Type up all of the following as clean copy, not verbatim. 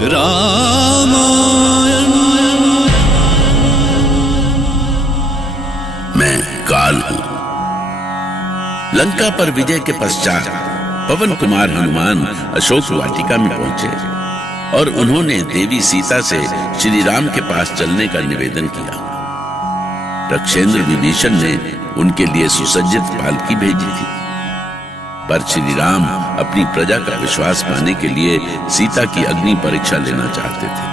रामायण। मैं काल हूं। लंका पर विजय के पश्चात पवन कुमार हनुमान अशोक वाटिका में पहुंचे और उन्होंने देवी सीता से श्री राम के पास चलने का निवेदन किया। रक्षेंद्र विभीषण ने उनके लिए सुसज्जित पालकी भेजी थी, पर श्री राम अपनी प्रजा का विश्वास पाने के लिए सीता की अग्नि परीक्षा लेना चाहते थे।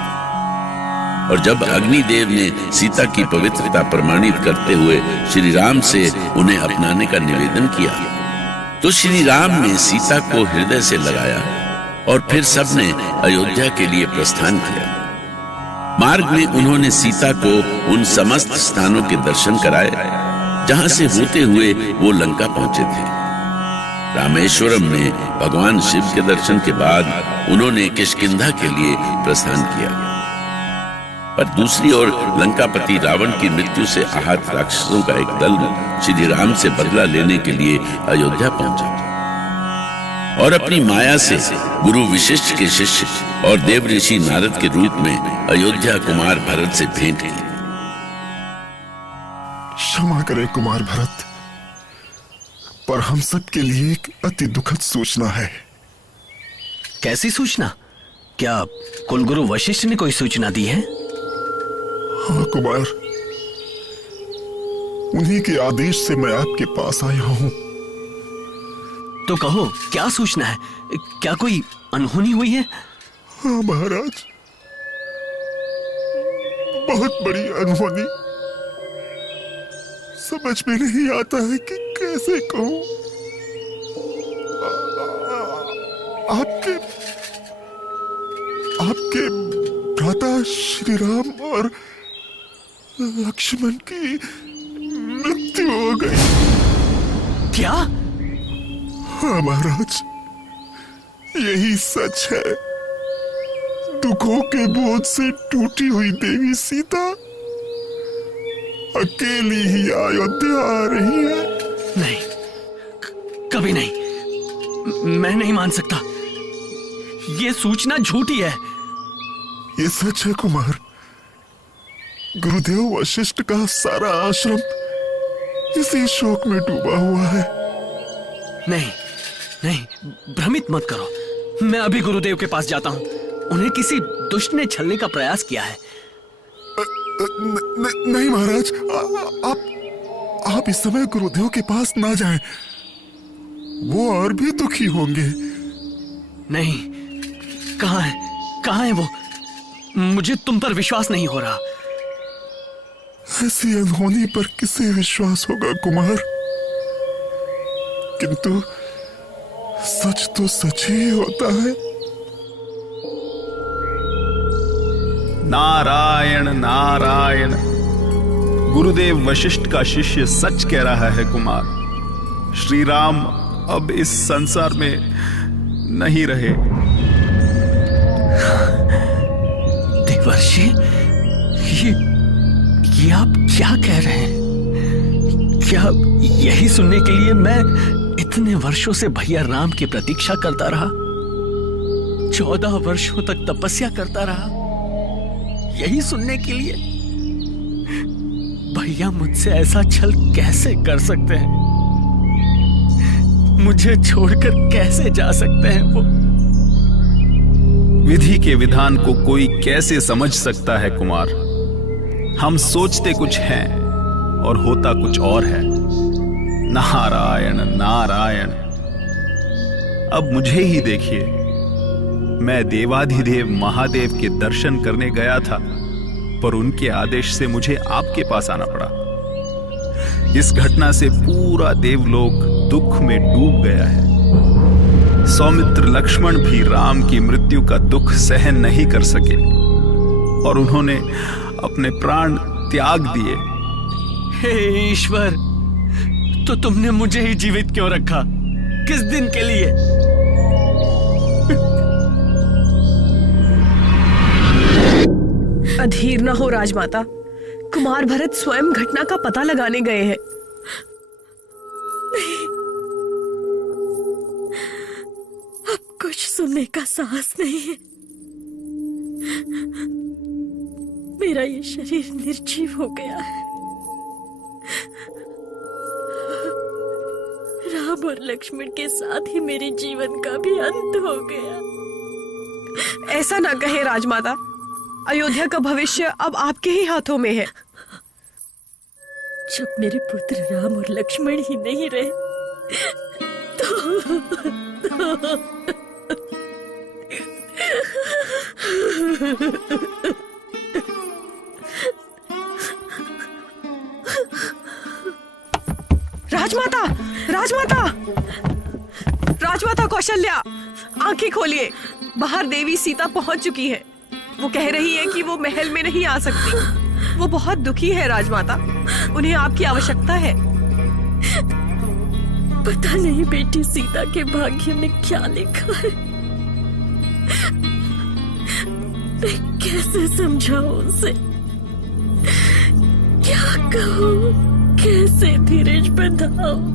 और जब अग्निदेव ने सीता की पवित्रता प्रमाणित करते हुए श्री राम से उन्हें अपनाने का निवेदन किया, तो श्री राम ने सीता को हृदय से लगाया और फिर सबने अयोध्या के लिए प्रस्थान किया। मार्ग में उन्होंने सीता को उन समस्त स्थानों के दर्शन कराए जहां से होते हुए वो लंका पहुंचे थे। रामेश्वरम में भगवान शिव के दर्शन के बाद उन्होंने किष्किंधा के लिए प्रस्थान किया। पर दूसरी ओर लंकापति रावण की मृत्यु से आहत राक्षसों का एक दल श्री राम से बदला लेने के लिए अयोध्या पहुंचा और अपनी माया से गुरु वशिष्ठ के शिष्य और देव ऋषि नारद के रूप में अयोध्या कुमार भरत से भेंट की। क्षमा करें कुमार भरत, पर हम सब के लिए एक अति दुखद सूचना है। कैसी सूचना? क्या कुलगुरु वशिष्ठ ने कोई सूचना दी है? हाँ कुमार, उन्हीं के आदेश से मैं आपके पास आया हूं। तो कहो, क्या सूचना है? क्या कोई अनहोनी हुई है? हाँ महाराज, बहुत बड़ी अनहोनी। समझ में नहीं आता है कि कैसे कहूं। आपके भ्राता श्री राम और लक्ष्मण की मृत्यु हो गई। क्या? हाँ महाराज, यही सच है। दुखों के बोझ से टूटी हुई देवी सीता अकेली ही अयोध्या आ रही है। नहीं, कभी नहीं। मैं नहीं मान सकता। ये सूचना झूठी है। ये सच है कुमार। गुरुदेव वशिष्ठ का सारा आश्रम इसी शोक में डूबा हुआ है। नहीं नहीं, भ्रमित मत करो। मैं अभी गुरुदेव के पास जाता हूं। उन्हें किसी दुष्ट ने छलने का प्रयास किया है। नहीं महाराज, आप इस समय गुरुदेव के पास ना जाएं। वो और भी दुखी होंगे। नहीं, कहां है वो? मुझे तुम पर विश्वास नहीं हो रहा। ऐसी अनहोनी पर किसे विश्वास होगा कुमार? किंतु सच तो सच ही होता है। नारायण नारायण, गुरुदेव वशिष्ठ का शिष्य सच कह रहा है कुमार। श्री राम अब इस संसार में नहीं रहे। देवर्षि, ये आप क्या कह रहे हैं? क्या यही सुनने के लिए मैं इतने वर्षों से भैया राम की प्रतीक्षा करता रहा? 14 वर्षों तक तपस्या करता रहा, यही सुनने के लिए? भैया मुझसे ऐसा छल कैसे कर सकते हैं? मुझे छोड़कर कैसे जा सकते हैं वो? विधि के विधान को कोई कैसे समझ सकता है कुमार? हम सोचते कुछ हैं और होता कुछ और है। नारायण नारायण। अब मुझे ही देखिए, मैं देवाधिदेव महादेव के दर्शन करने गया था, पर उनके आदेश से मुझे आपके पास आना पड़ा। इस घटना से पूरा देवलोक दुख में डूब गया है। सौमित्र लक्ष्मण भी राम की मृत्यु का दुख सहन नहीं कर सके और उन्होंने अपने प्राण त्याग दिए। हे ईश्वर, तो तुमने मुझे ही जीवित क्यों रखा? किस दिन के लिए? अधीर न हो राजमाता, कुमार भरत स्वयं घटना का पता लगाने गए हैं। अब कुछ सुनने का साहस नहीं है। मेरा ये शरीर निर्जीव हो गया है। राम और लक्ष्मण के साथ ही मेरे जीवन का भी अंत हो गया। ऐसा ना कहे राजमाता, अयोध्या का भविष्य अब आपके ही हाथों में है। जब मेरे पुत्र राम और लक्ष्मण ही नहीं रहे राजमाता, राजमाता, राजमाता कौशल्या, आंखें खोलिए। बाहर देवी सीता पहुंच चुकी है। वो कह रही है कि वो महल में नहीं आ सकती। वो बहुत दुखी है राजमाता, उन्हें आपकी आवश्यकता है। पता नहीं बेटी सीता के भाग्य में क्या लिखा है। मैं कैसे समझाऊं उसे, क्या कहूं, कैसे धीरज बंधाऊं।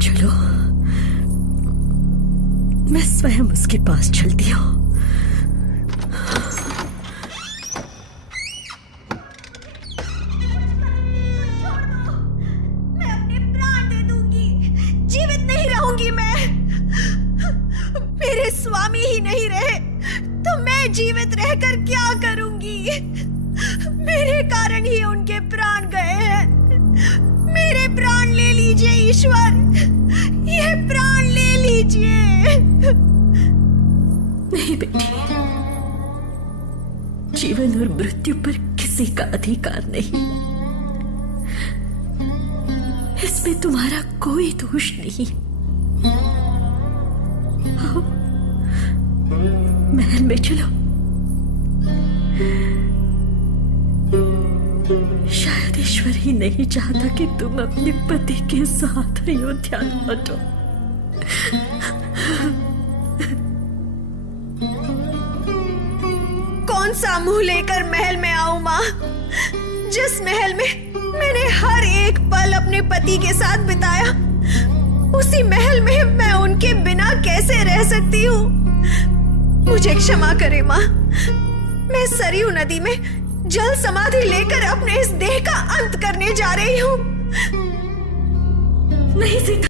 चलो, मैं स्वयं उसके पास चलती हूँ। मैं अपने प्राण दे दूंगी, जीवित नहीं रहूंगी मैं। मेरे स्वामी ही नहीं रहे तो मैं जीवित रहकर क्या करूंगी? मेरे कारण ही उनके प्राण गए हैं। मेरे प्राण ले लीजिए ईश्वर, ये प्राण ले लीजिए। नहीं बेटी, जीवन और मृत्यु पर किसी का अधिकार नहीं। इसमें तुम्हारा कोई दोष नहीं। आओ, महल में चलो। शायद ईश्वर ही नहीं चाहता कि तुम अपने पति के साथ अयोध्या लौटो। कौन सा मुंह लेकर महल में आऊं मां, जिस महल में मैंने हर एक पल अपने पति के साथ बिताया, उसी महल में मैं उनके बिना कैसे रह सकती हूँ? मुझे क्षमा करे मां, मैं सरयू नदी में जल समाधि लेकर अपने इस देह का अंत करने जा रही हूँ। नहीं सीता,